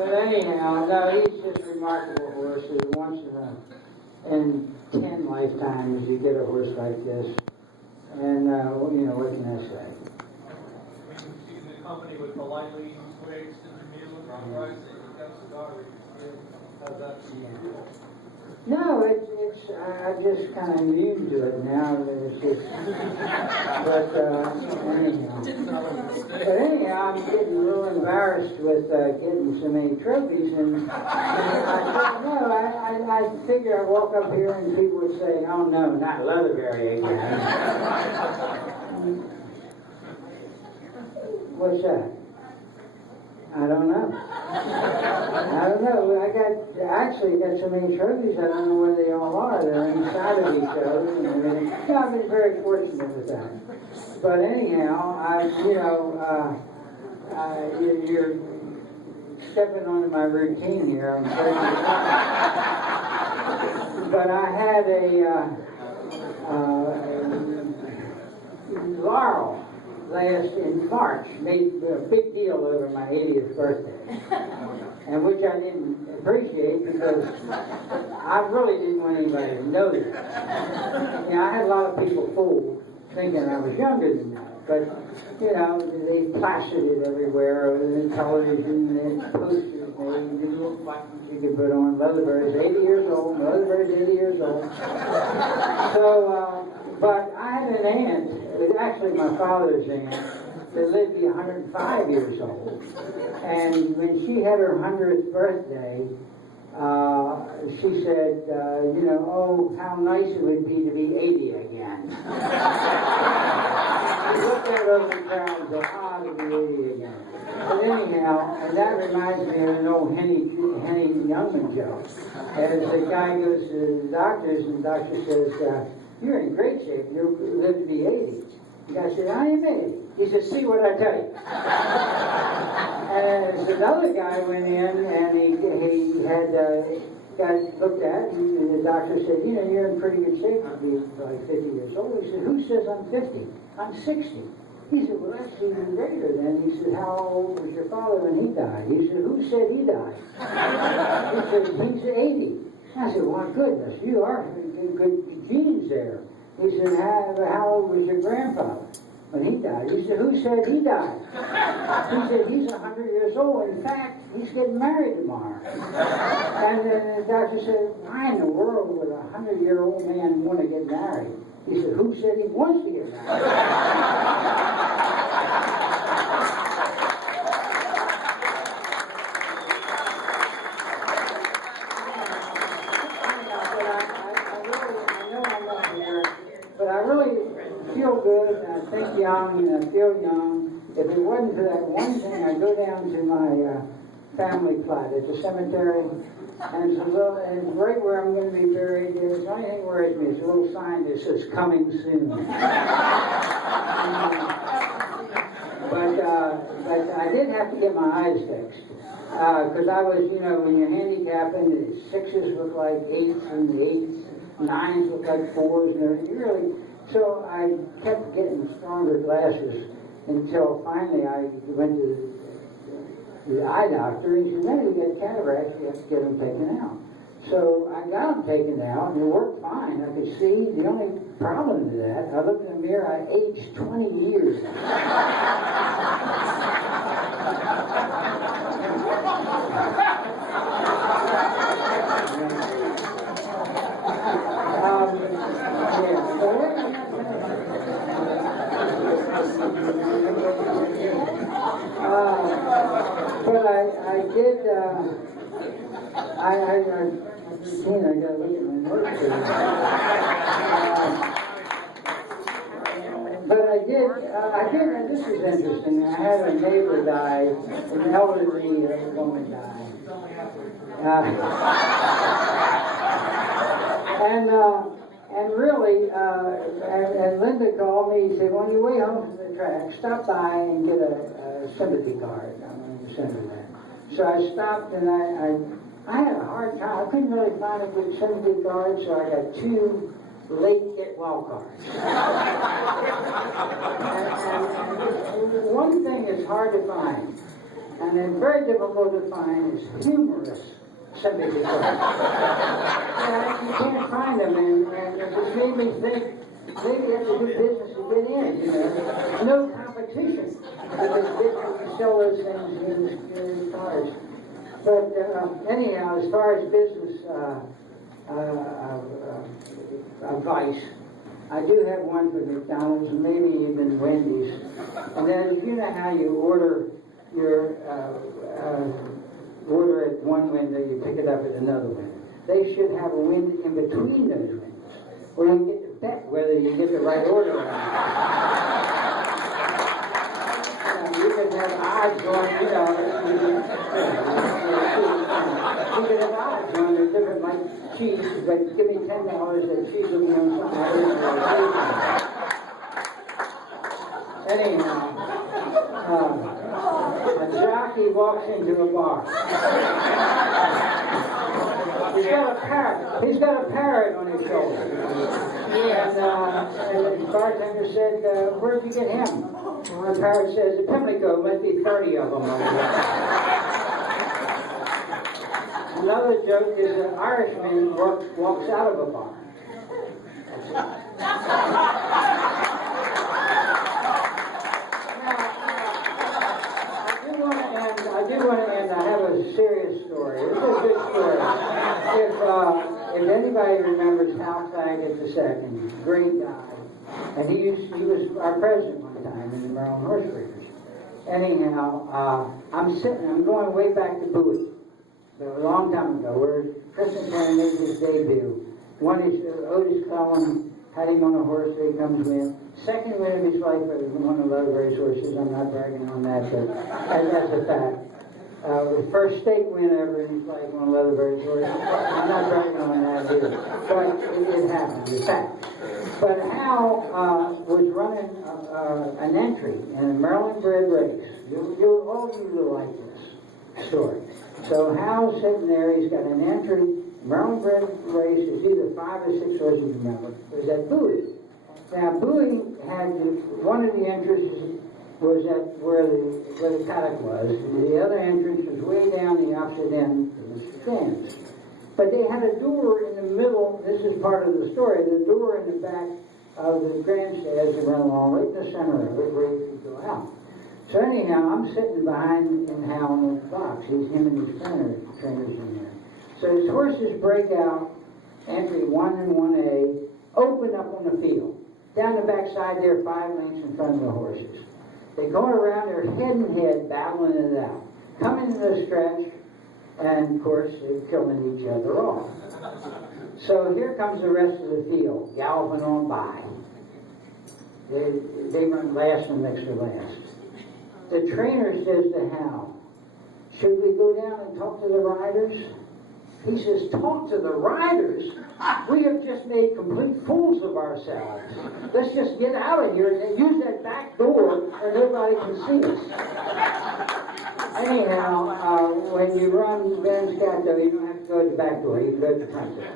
But anyhow, no, he's just a remarkable horse. Once in 10 lifetimes you get a horse like this. And, what can I say? She's in company with politely raised and right, that's the daughter. How's that? No, I just kind of immune to it now. It's just, anyhow, I'm getting real embarrassed with getting so many trophies, and I figure I walk up here and people would say, "Oh no, not Leatherbury again." What's that? I don't know. I actually got so many trophies, I don't know where they all are. They're inside of each other. And I've been very fortunate with that. But anyhow, you're stepping on my routine here. I'm sorry. But I had a Laurel last in March made a big deal over my 80th birthday, and which I didn't appreciate because I really didn't want anybody to know that. I had a lot of people fooled thinking I was younger than that, but they plastered it everywhere, in television, and posters made, little buttons you could put on. Leatherbury's 80 years old, Leatherbury's 80 years old. So, but I had an aunt, it was actually my father's aunt, that lived to be 105 years old. And when she had her 100th birthday, she said, oh, how nice it would be to be 80 again. She looked at her over the crowd and said, to be 80 again. But anyhow, and that reminds me of an old Henny Youngman joke. As the guy goes to the doctors, and the doctor says, you're in great shape, you live to be 80. The guy said, I am 80. He said, see what I tell you. And another guy went in, and he had got looked at, and the doctor said, you're in pretty good shape to be like 50 years old. He said, who says I'm 50? I'm 60. He said, well, that's even greater then. He said, how old was your father when he died? He said, who said he died? He said, he's 80. I said, well, goodness, you are good genes there. He said, how old was your grandfather when he died? He said, who said he died? He said, he's 100 years old. In fact, he's getting married tomorrow. And then the doctor said, why in the world would a 100-year-old man want to get married? He said, who said he wants to get married? Feel good, and I think young, and I feel young. If it wasn't for that one thing, I'd go down to my family plot at the cemetery, and it's right where I'm going to be buried. The only thing worries me is a little sign that says "Coming Soon." But I did have to get my eyes fixed because I was, when you're handicapping, the 6s look like 8s, and the 8s, 9s look like 4s, and you really. So I kept getting stronger glasses until finally I went to the eye doctor, and he said, no, you got cataracts, you have to get them taken out. So I got them taken out, and it worked fine. I could see. The only problem with that, I looked in the mirror, I aged 20 years. But I did, I got to look at my notes here. But I did, this is interesting. I had a neighbor die, an elderly woman die. And really, and Linda called me, she said, on your way home from the track, stop by and get a sympathy card. I'm going to send her that. So I stopped, and I had a hard time. I couldn't really find a good sympathy card, so I got 2 late get well cards. and one thing is hard to find. And then very difficult to find is humorous syndicate clerks. Yeah, you can't find them, and it just made me think maybe that's a good business to get in, you know. There's no competition because you sell those things in cars. But anyhow, as far as business advice, I do have one for McDonald's and maybe even Wendy's. And then you know how you order your order at one window, you pick it up at another window. They should have a window in between those windows where you get to bet whether you get the right order or not. You could have odds on, you could have odds on the different like cheese, but give me $10 that cheese will be on something I didn't really. Anyhow, a jockey walks into a bar. He's got a parrot on his shoulder. And the bartender said, where'd you get him? And the parrot says, the Pimlico, must be 30 of them. Another joke is an Irishman walks out of a bar. I do want to end. I have a serious story. It's a good story. If anybody remembers Hal Faggett II, great guy, and he was our president one time in the Maryland Horse Breeders. Anyhow, I'm going way back to Bowie. A long time ago, where Christian Cannon made his debut. One is Otis Cullen had him on a horse that he comes with. Second win of his life was one of the Leatherbury horses. I'm not bragging on that, but that's a fact. The first stake win ever in his life on Leatherbury horse. I'm not bragging on that either, but it happened. It's fact. But Hal was running an entry in a Maryland bred race. All of you will like this story. So Hal's sitting there, he's got an entry, Maryland bred race, is either 5 or 6 horses, remember. It was at Bowie. Now Bowie had, one of the entrances was at where the paddock was, and the other entrance was way down the opposite end of the stands. But they had a door in the middle, this is part of the story, the door in the back of the grandstands that ran along right in the center of it where you could go out. So anyhow, I'm sitting behind in Hal in the box. He's him and his trainers in there. So his horses break out, entry 1 and 1A, open up on the field. Down the backside, they're 5 lengths in front of the horses. They go around, they're head and head, battling it out. Coming into the stretch, and of course, they're killing each other off. So here comes the rest of the field, galloping on by. They run last and next to last. The trainer says to Hal, should we go down and talk to the riders? He says, talk to the riders? We have just made complete fools of ourselves. Let's just get out of here and use that back door where nobody can see us. Anyhow, when you run Ben Scatto, you don't have to go to the back door, you can go to the front door.